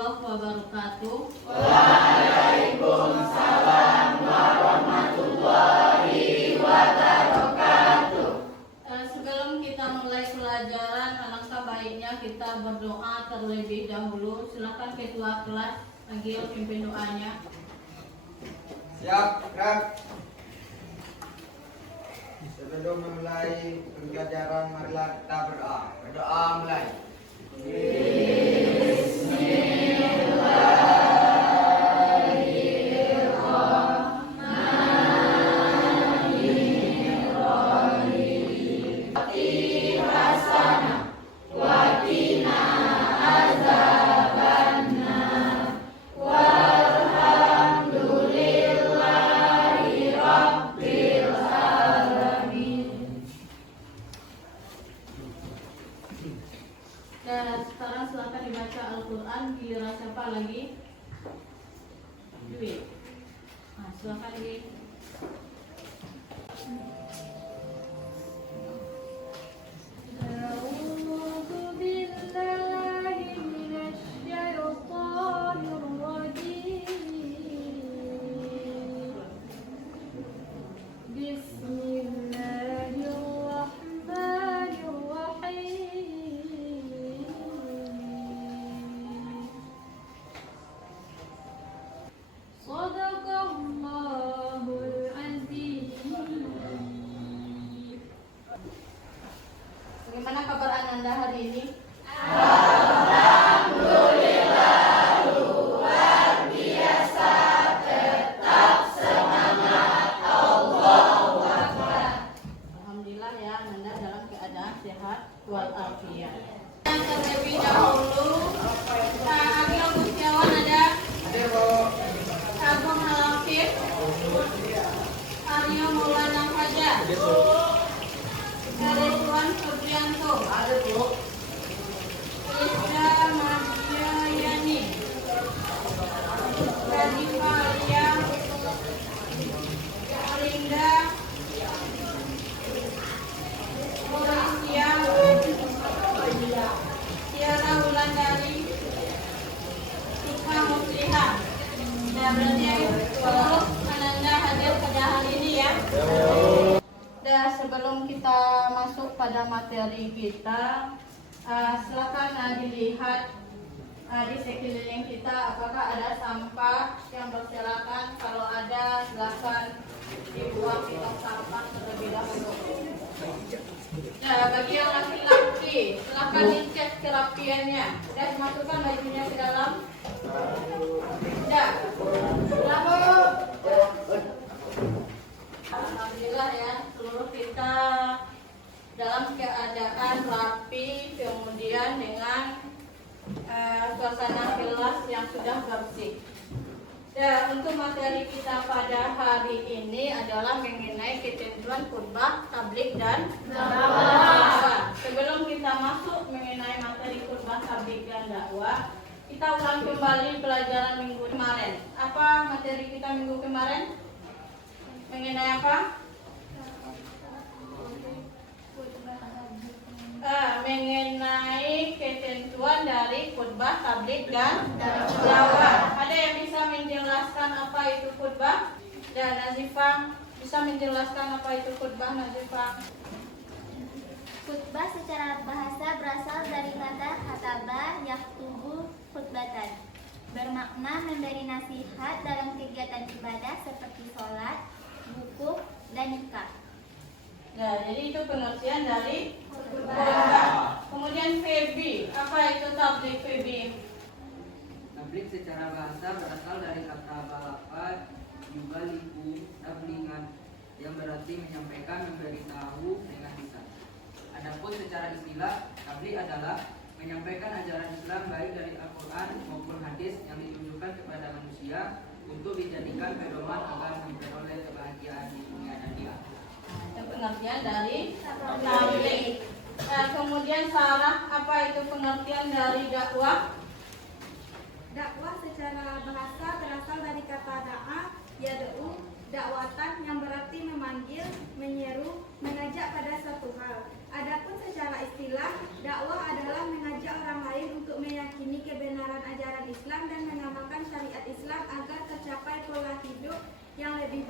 warahmatullahi wabarakatuh. Waalaikumsalam warahmatullahi wabarakatuh. Sebelum kita mulai pelajaran, alangkah baiknya kita berdoa terlebih dahulu. Silakan ketua kelas Agil pimpin doanya. Siap, gerak. Sebelum memulai pelajaran, marilah kita berdoa. Berdoa mulai. Dan sekarang silakan dibaca Al-Quran. Giliran siapa lagi? Dwi. Nah, silakan Dwi. Bagaimana kabar Ananda hari ini? Alhamdulillah ya, Ananda dalam keadaan sehat walafiat. Terlebih dahulu, Agil Gustiawan ada, Agung Halafir, Aryo Maulana Fajar, Ridwan Supriyanto, Rizka Mardiayani, Radhifa Alia, Linda Malaysia, Tiara Wulandari, Sukma Musliha. Nah, berarti seluruh Ananda hadir pada hari ini ya. Dan sebelum kita masuk pada materi kita, silakan dilihat di sekeliling kita apakah ada sampah yang berserakan. Kalau ada, silakan dibuang di tong sampah terlebih dahulu. Nah, bagi yang laki-laki, silakan dicek kerapiannya. Sudah dimasukkan bajunya ke dalam? Sudah. Alhamdulillah ya, seluruh kita dalam keadaan rapi, kemudian dengan suasana kelas yang sudah bersih. Dan untuk materi kita pada hari ini adalah mengenai ketentuan khutbah, tabligh dan dakwah. Sebelum kita masuk mengenai materi khutbah, tabligh dan dakwah, kita ulang kembali pelajaran minggu kemarin. Apa materi kita minggu kemarin? Mengenai apa? Mengenai ketentuan dari khutbah, tabligh dan dakwah. Ada yang bisa menjelaskan apa itu khutbah? Dan Nazifah bisa menjelaskan apa itu khutbah, Nazifah? Khutbah secara bahasa berasal dari kata khataba yaktubu khutbatan, bermakna memberi nasihat dalam kegiatan ibadah seperti sholat, wukuf, dan nikah. Ya, jadi itu pengertian dari khutbah. Kemudian Febi, apa itu tabligh Febi? Tabligh secara bahasa berasal dari kata balafat yubaligu tablingan, yang berarti menyampaikan, memberitahu dengan lisan. Adapun secara istilah, tabligh adalah menyampaikan ajaran Islam baik dari Al-Quran maupun hadis yang ditujukan kepada manusia untuk dijadikan pedoman agar memperoleh kebahagiaan di dunia dan di akhirat. Itu pengertian dari tabligh. Kemudian Sarah, apa itu pengertian dari dakwah? Dakwah secara bahasa berasal dari kata da'a, yad'u, dakwatan, yang berarti memanggil, menyeru, mengajak pada suatu hal. Adapun secara istilah, dakwah adalah mengajak orang lain untuk meyakini kebenaran ajaran Islam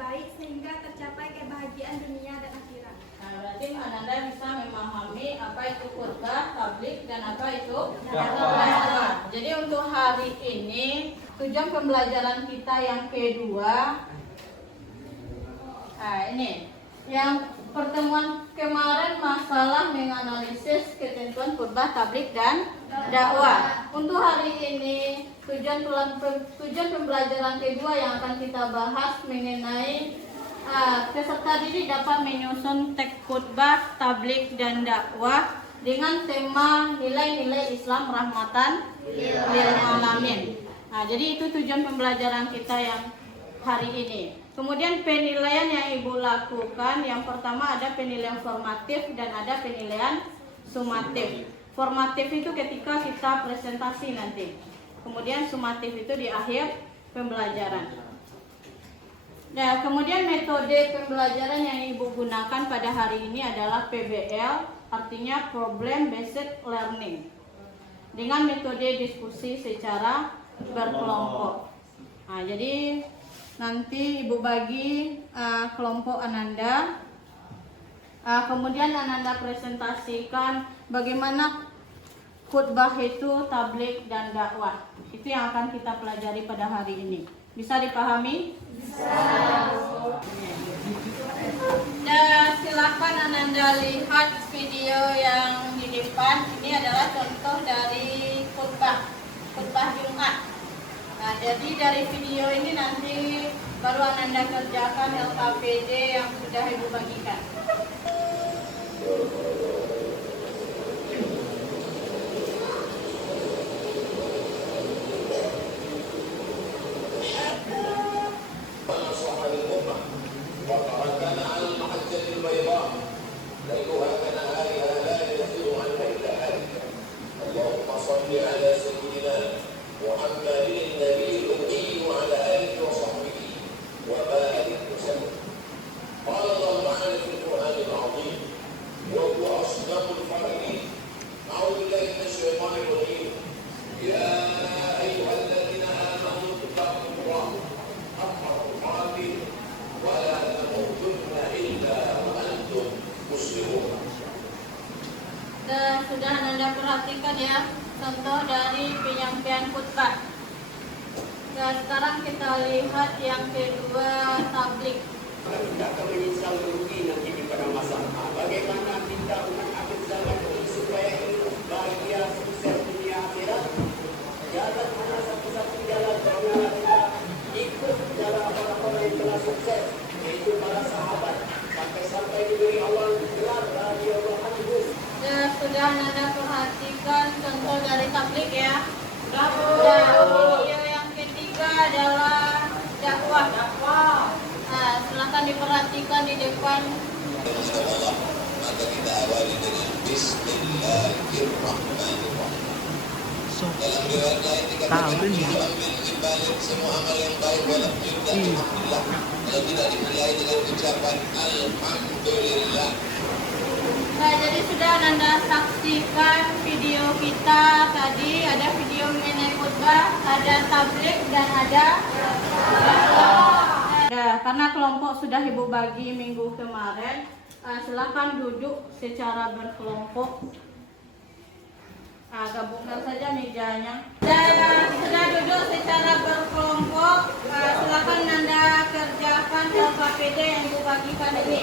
baik sehingga tercapai kebahagiaan dunia dan akhirat. Nah, berarti Ananda bisa memahami apa itu khutbah, tablik, dan apa itu Dakwah. dakwah. Jadi untuk hari ini tujuan pembelajaran kita yang kedua. Nah, ini yang pertemuan kemarin masalah menganalisis ketentuan khutbah, tablik, dan dakwah. Untuk hari ini tujuan pembelajaran kedua yang akan kita bahas mengenai peserta didik dapat menyusun teks khutbah, tablik, dan dakwah dengan tema nilai-nilai Islam rahmatan lil alamin. Nah, jadi itu tujuan pembelajaran kita yang hari ini. Kemudian penilaian yang Ibu lakukan, yang pertama ada penilaian formatif dan ada penilaian sumatif. Formatif itu ketika kita presentasi nanti. Kemudian sumatif itu di akhir pembelajaran. Nah, kemudian metode pembelajaran yang Ibu gunakan pada hari ini adalah PBL, artinya Problem Based Learning, dengan metode diskusi secara berkelompok. Nah, jadi nanti Ibu bagi kelompok Ananda, kemudian Ananda presentasikan bagaimana khutbah itu, tablik, dan dakwah. Itu yang akan kita pelajari pada hari ini. Bisa dipahami? Bisa. Dan silakan Ananda lihat video yang di depan. Ini adalah contoh dari khutbah Jumat. Nah, jadi dari video ini nanti baru Ananda kerjakan LKPD yang sudah Ibu bagikan. Dan sudah Anda perhatikan ya contoh dari penyampaian khutbah. Dan sekarang kita lihat yang kedua, tablik. Tidak akan menyesal rugi nanti di pada masa. Bagaimana kita umat akhir zaman ini supaya hidup bahagia sukses dunia akhirat? Jalan hanya satu-satu jalan, karena kita ikut jalan orang-orang yang telah sukses, yaitu para sahabat, sampai diberi Allah gelar radhiyallahu anhu. Dan sudah Anda perhatikan contoh dari tablik ya. Dan video yang ketiga adalah dakwah. Nah, silakan diperhatikan di depan. Maka kita awali dengan Bismillahirrahmanirrahim. Dalam riwayat lain dikatakan diambil dibalik semua amal yang baik walau juga alhamdulillah, kalau tidak dimulai dengan ucapan alhamdulillah. Nah, jadi sudah Anda saksikan video kita tadi, ada video mengenai khutbah, ada tablik, dan ada karena kelompok sudah Ibu bagi minggu kemarin, silakan duduk secara berkelompok. Gabungkan saja mejanya. Dan sudah duduk secara berkelompok, silakan Anda kerjakan LKPD yang Ibu bagikan ini.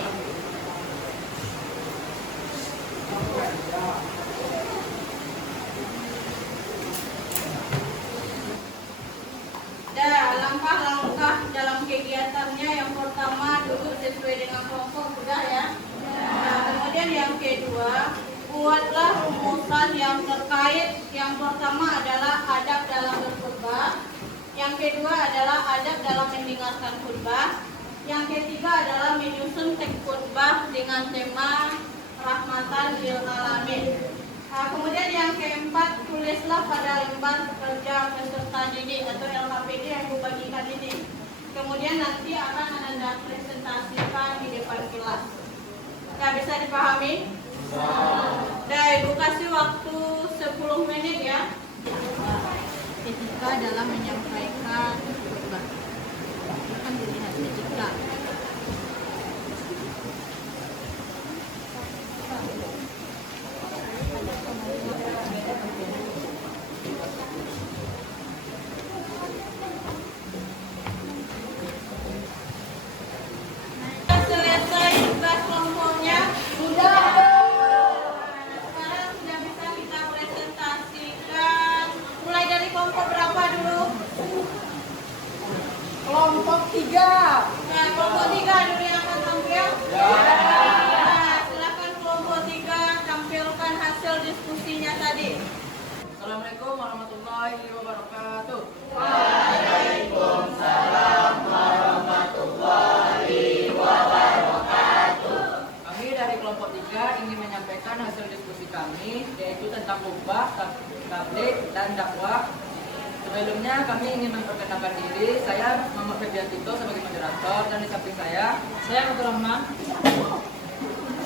Langkah-langkah dalam kegiatannya, yang pertama duduk sesuai dengan kelompok, sudah ya. Nah, kemudian yang kedua, buatlah rumusan yang terkait. Yang pertama adalah adab dalam berkhutbah, yang kedua adalah adab dalam mendengarkan khutbah, yang ketiga adalah menyusun teks khutbah dengan tema rahmatan lil alamin. Kemudian yang keempat, tulislah pada lembar kerja peserta didik atau LKPD yang Ibu bagikan ini. Kemudian nanti akan Anda presentasikan di depan kelas. Nah, bisa dipahami? Nah, Ibu kasih waktu 10 menit ya. Etika dalam menyampaikan khutbah. Akan dilihat etika. kelompok 3. Nah, kelompok 3 dulu yang akan tampil. Nah, silakan kelompok 3 tampilkan hasil diskusinya tadi. Assalamualaikum warahmatullahi wabarakatuh. Kami dari kelompok 3 ingin menyampaikan hasil diskusi kami, yaitu tentang khutbah, tabligh, dan dakwah. Sebelumnya kami ingin memperkenalkan diri. Saya Muhammad Febriantito sebagai moderator, dan di samping saya Abdul Rahman.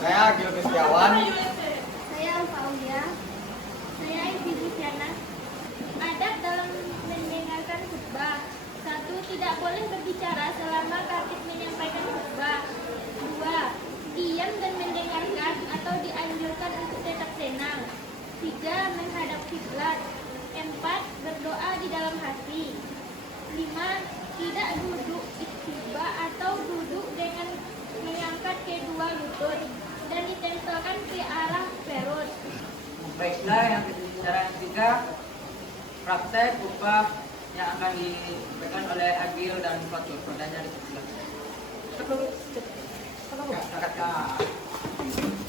Saya Gil Setiawan. Saya Alfaulia. Saya Ibu Luciana. Adab dalam mendengarkan khutbah. 1. Tidak boleh berbicara selama khatib menyampaikan khutbah. 2. Diam dan mendengarkan atau dianjurkan untuk tetap tenang. 3. Menghadap kiblat. 4. Berdoa di dalam hati. 5. Tidak duduk istiba atau duduk dengan mengangkat kedua lutut dan ditempelkan ke arah perut. Baiklah, cara yang ketiga, praktek khutbah yang akan diberikan oleh Agil dan Fatul. Pertanyaannya di sebelah.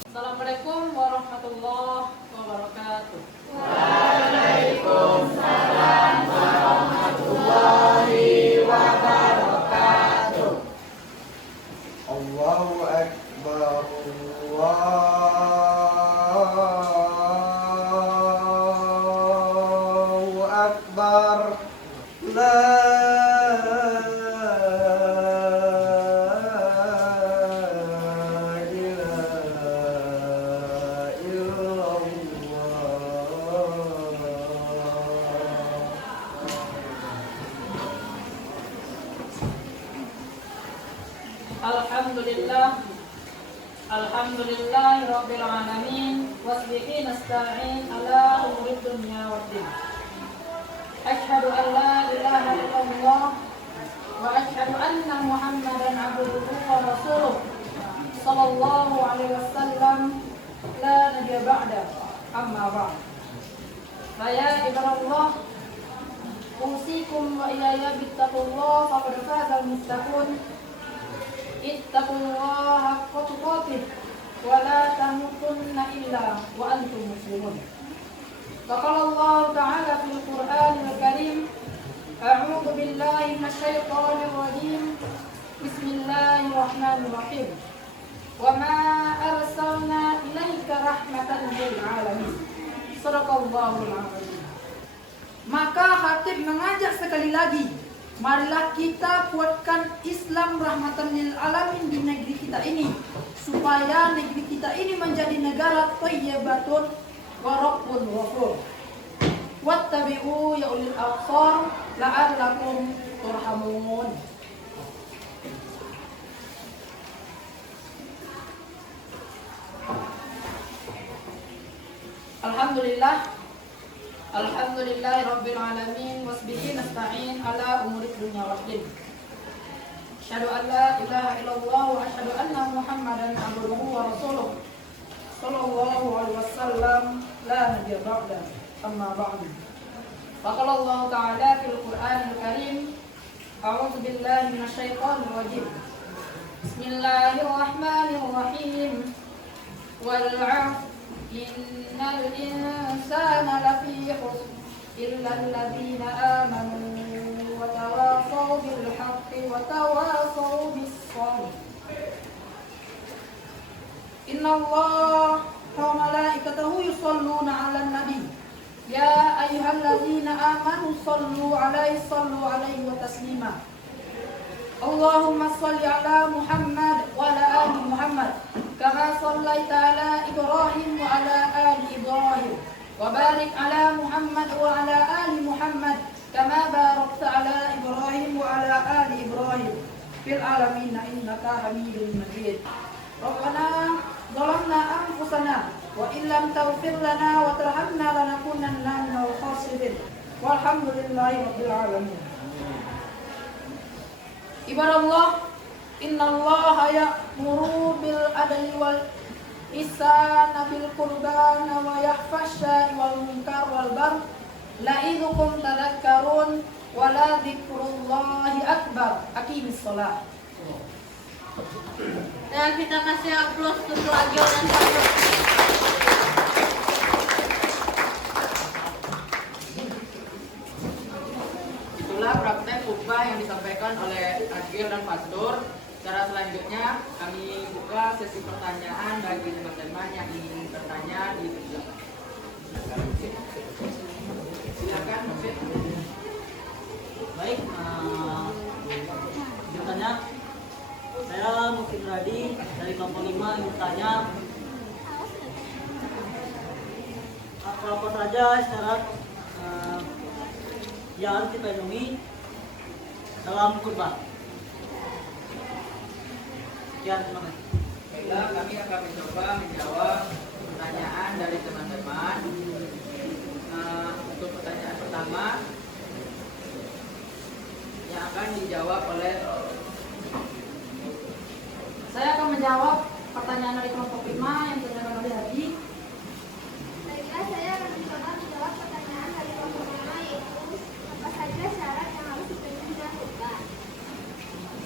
Assalamualaikum warahmatullahi wabarakatuh. Allahu Akbar. Allahu Akbar. La ilaha illallah. Alhamdulillah Rabbil Alamin wasbihi nasta'in ala umuri dunya waddin. Asyhadu an la ilaha illallah wa asyhadu anna Muhammadan abduhu wa rasuluh sallallahu alaihi wasallam la nabiyya ba'da amma ba'd. Saya ibaratullah usikum wa iyaya bittaqullah faqad fazal muttaqun. Ittaqullaha haqqa tuqatih wa la tamutunna illa wa antum muslimun. Qala Allah Ta'ala fil Qur'anil Karim, a'udzu billahi minasyaitonir rajim. Bismillahirrahmanirrahim. Wa ma arsalna ilaika rahmatan lil alamin. Shadaqallahul azim. Maka khatib mengajak sekali lagi, marilah kita kuatkan Islam rahmatan lil alamin di negeri kita ini, supaya negeri kita ini menjadi negara thayyibatun wa rabbun ghafur. Wattabi'u ya ulil absar la'allakum turhamun. Alhamdulillahi Rabbil Alamin wasbihi nasta'in ala umuri dunya waddin. Asyhadu an la ilaha illallah wa asyhadu anna Muhammadan abduhu wa rasuluh sallallahu alaihi wasallam la nabiyya ba'da amma ba'du. Qala Allah Ta'ala fil Qur'anil Karim, a'udzu billahi minasyaitonir rajim. Bismillahirrahmanirrahim. Wal 'asr innal insana lafi khusr illa alladhina amanu wa tawasaw bil haqqi wa tawasaw bis sabr. Inna Allah wa malaikatahu yusalluna 'alan nabi ya ayyuhalladzina amanu sallu 'alaihi wa taslima. Allahumma salli ala Muhammad wa ala ali Muhammad kama sallaita ala Ibrahim wa ala ali Ibrahim wa barik ala Muhammad wa ala ali Muhammad kama barakta ala Ibrahim wa ala ali Ibrahim fil alamin innaka Hamidum Majid. Rabbana zalamna anfusana wa illam taghfir lana wa tarhamna lanakunanna minal khasirin. Walhamdulillahi rabbil alamin. Ibadallah, innallaha ya'muru bil adli wal ihsani bil qurba wa yahfasy wal munkar wal baghi. La'idzukum tadhakkarun wa la dzikrullahi akbar. akbar. Aqimis shalah. Dan kita kasih aplaus untuk Agil dan Fatur. Itulah praktek khutbah yang disampaikan oleh Agil dan Pastor. Secara selanjutnya kami buka sesi pertanyaan bagi teman-teman yang ingin bertanya di belakang. Silakan, Mufid. Baik, bertanya. Saya Mufid Radi dari kelompok 5 ingin bertanya apa saja syarat yang harus dipenuhi dalam khutbah. Ya, terima kasih. Baiklah, kami akan mencoba menjawab pertanyaan dari teman-teman. Untuk pertanyaan pertama yang akan dijawab oleh Saya akan menjawab pertanyaan dari kelompok 5 yang ditanyakan oleh Hadi. Baiklah, saya akan mencoba menjawab pertanyaan dari kelompok 5, yaitu apa saja syarat yang harus dipenuhi dalam khutbah.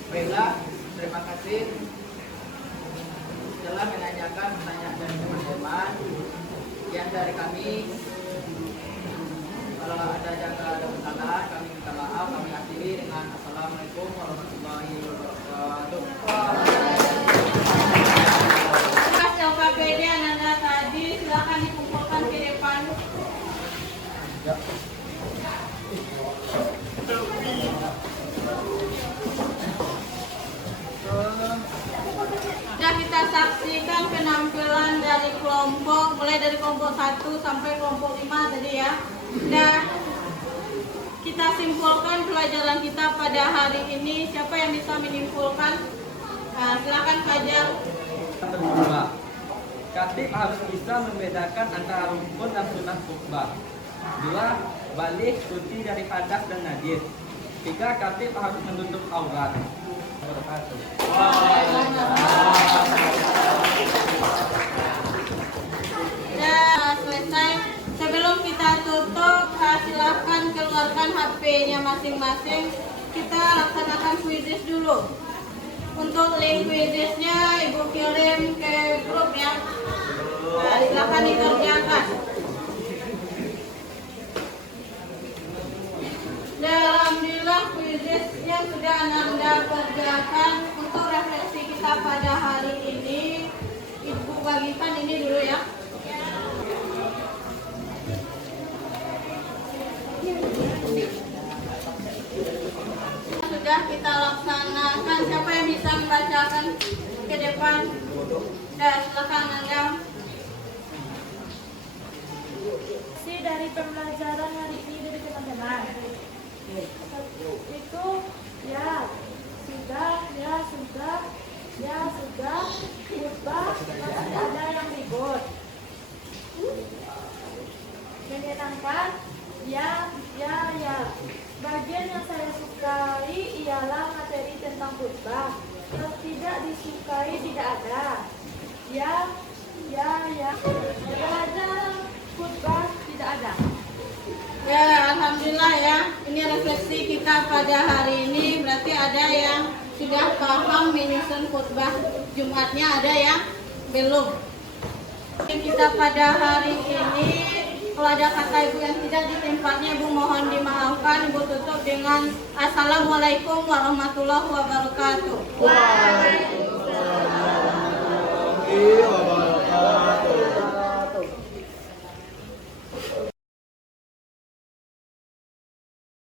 Baiklah, terima kasih. Setelah menanyakan pertanyaan dari teman-teman, yang dari kami, kalau ada yang ada kesalahan, kami minta maaf. Kami akhiri dengan Assalamualaikum warahmatullahi wabarakatuh. LKPD Anda tadi silakan dikumpulkan ke depan. Sudah kita saksikan penampilan dari kelompok, mulai dari kelompok 1 sampai kelompok 5 tadi ya. Nah, kita simpulkan pelajaran kita pada hari ini. Siapa yang bisa menyimpulkan? Silakan Fajar. Kedua, khatib harus bisa membedakan antara rukun dan sunnah khutbah. 2. Balik suci dari hadas dan najis. 3. Khatib harus menutup aurat. Sudah selesai. Sebelum kita tutup, silakan keluarkan HP-nya masing-masing. Kita laksanakan quiz dulu. Untuk link quiz-nya Ibu kirim ke grup ya. Nah, silakan dikerjakan. Dan alhamdulillah quiz-nya sudah Anda kerjakan. Untuk refleksi kita pada hari ini, Ibu bagikan ini dulu ya. Sudah kita laksanakan. Siapa yang bisa membacakan ke depan? Silakan Anda. Dari pembelajaran hari ini dari teman-teman itu ya sudah khutbah masih ada yang ribut, menyenangkan ya. Bagian yang saya sukai ialah materi tentang khutbah. Yang tidak disukai tidak ada. Ya. Pelajaran khutbah tidak ada. Ya, alhamdulillah ya. Ini refleksi kita pada hari ini. Berarti ada yang sudah paham menyusun khutbah Jumatnya, ada yang belum. Kita pada hari ini, kalau ada kata Ibu yang tidak di tempatnya, Ibu mohon dimaafkan. Ibu tutup dengan Assalamualaikum warahmatullahi wabarakatuh. Waalaikumsalam warahmatullahi wabarakatuh.